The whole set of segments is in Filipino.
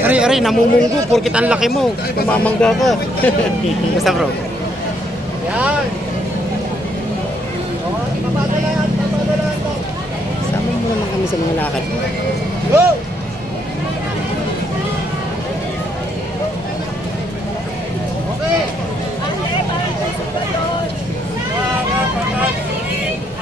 Aray, namumunggo. Porkit ang laki mo. Mamamangga ka. Basta bro. Yan. Papadalan. Sama mo naman kami sa mga lakad. Go! Okay.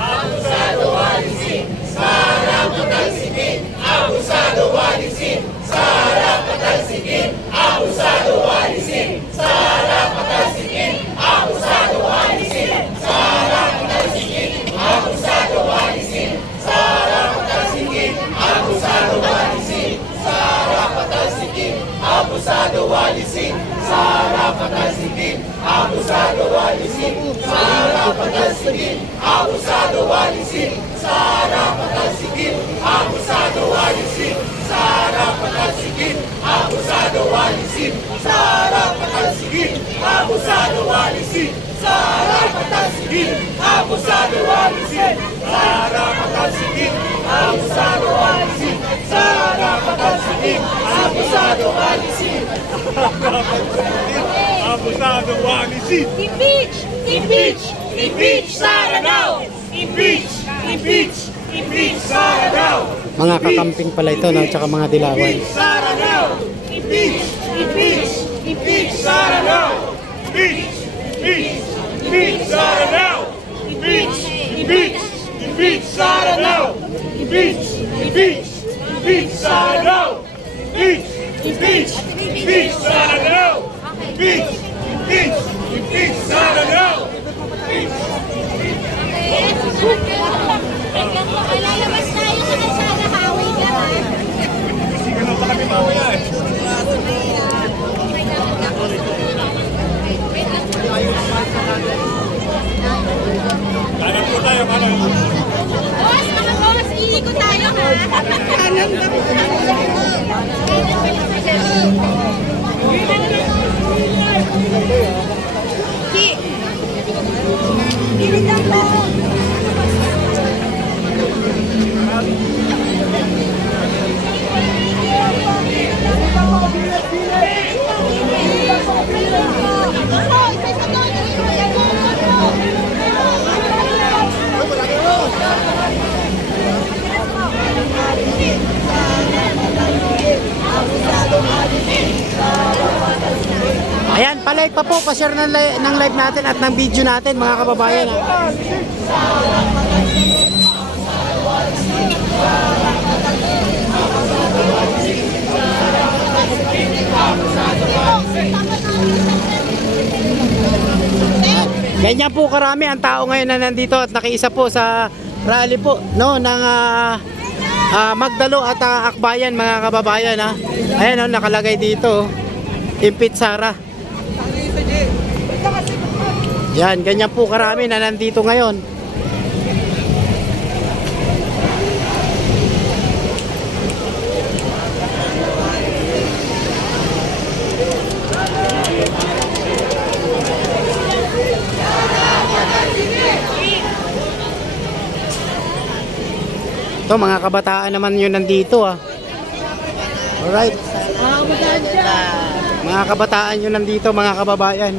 Abusado walisin, sarap patalsikin. Abusado walisin, sarap patalsikin. Abusado walisin, sarap patalsikin. Abusado walisin, sarap patalsikin. Abusado walisin, sarap patalsikin. Abusado walisin, sarap patalsikin. Abusado walisin, sarap patalsikin. Abusado walisin, sarap patalsikin. Abusado walisin, sarap patalsikin. Abusado walisin, sarap patalsikin. Abusado walisin, sarap patalsikin. Abusado walisin, sarap patalsikin. Abusado walisin, sarap patalsikin. Abusado walisin, sarap patalsikin. Abusado walisin. Abusado walisin. Impeach! Impeach! Impeach Sara now! Impeach! Impeach! Impeach Sara now! Mga kakamping pala ito, no? Tsaka mga dilawan. Sara now! Impeach! Impeach! Impeach Sara now! Impeach! Impeach Sara now! Impeach! Impeach Sara now! Impeach! Impeach Sara now! Impeach! Sara now! Impeach Sara now! Lalabas tayo sa kalsada, hawi ka ha. Sige na pala kimawa yan. Kanan po tayo, kanan. Boss, mga boss, iikot tayo ha. Kanan ba? Ki! Gilid lang po. Ayan, palike pa po. Pa-share ng live natin at ng video natin, mga kababayan. Ganyan po karami ang tao ngayon na nandito at nakiisa po sa rally po, no, ng Magdalo at Akbayan, mga kababayan, ha. Ayan, no, nakalagay dito, Impeach Sara. Yan, ganyan po karami na nandito ngayon. Ito, mga kabataan naman yun nandito, ah. Alright. Mga kabataan yun nandito, mga kababayan.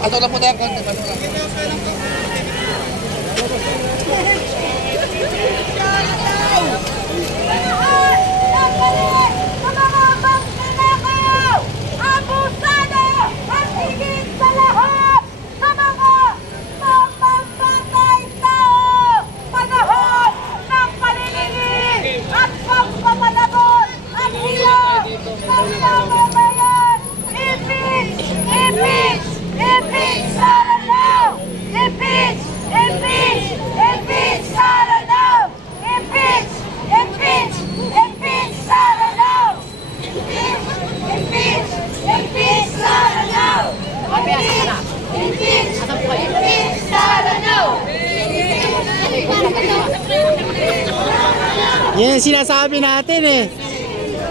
Pasok na po tayo konti. Abusado! Ang higit sa lahat sa mga mamamatay tao! Panahon ng paniningil at pagpapanabot at hilong ng mamamayan! Impeach! Impeach! Impeach Sara now! Impeach! Impeach! Impeach Sara now! Impeach! Impeach! Impeach Sara now! Impeach! Impeach! Impeach Sara now! Impeach! Impeach! Impeach Sara now! Yan ang sinasabi natin, eh.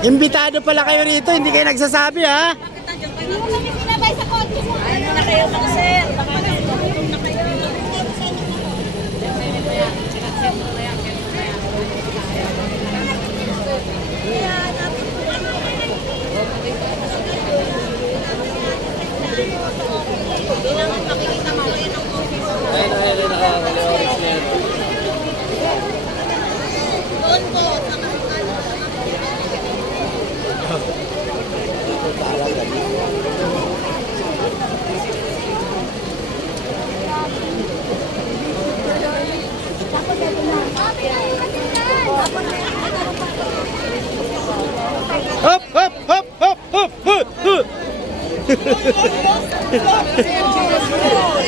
Imbitado pala kayo rito, hindi kayo nagsasabi, ha? Hindi mo kami sinabay sa kotse mo. Ano na kayo mga sir? Baka na kayo.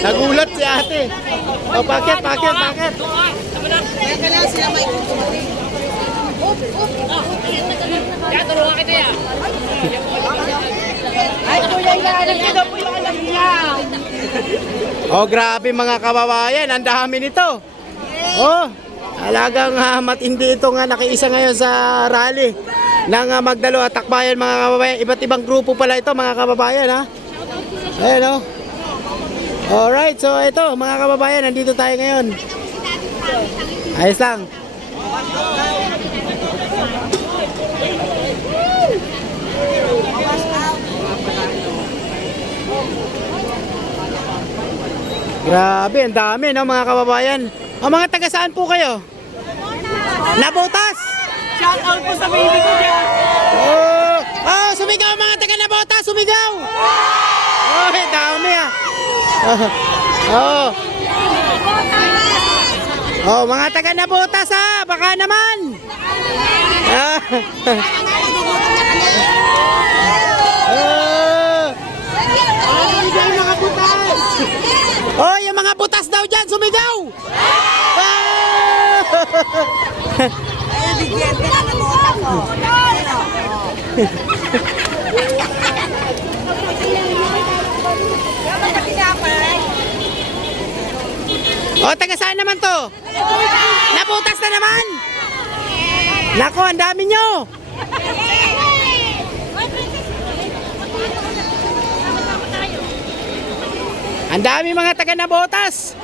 Nagulat si ate. O, pakit. Ay, kuya, alam niya daw po yung alam niya. Oh, grabe mga kababayan, ang dami nito. Oh, talagang matindi ito nga nakiisa ngayon sa rally ng Magdalo at Akbayan mga kababayan. Iba't ibang grupo pala ito mga kababayan ha. Ayan oh. Alright, so ito mga kababayan, nandito tayo ngayon. Ayos lang. Grabe, ang dami no mga kababayan. O mga taga saan po kayo? Nabotas! Shout out po sa baby ko niya. Oh, sumigaw mga taga Nabotas, sumigaw! Oh, dami ah. Oh. Oh, mga taga Nabotas ha, baka naman. Ah. Oh, yung mga butas daw dyan, sumigaw! Ah! Oh, taga saan naman to? Nabutas na naman! Nako, ang dami nyo! Ang dami mga taga Nabotas!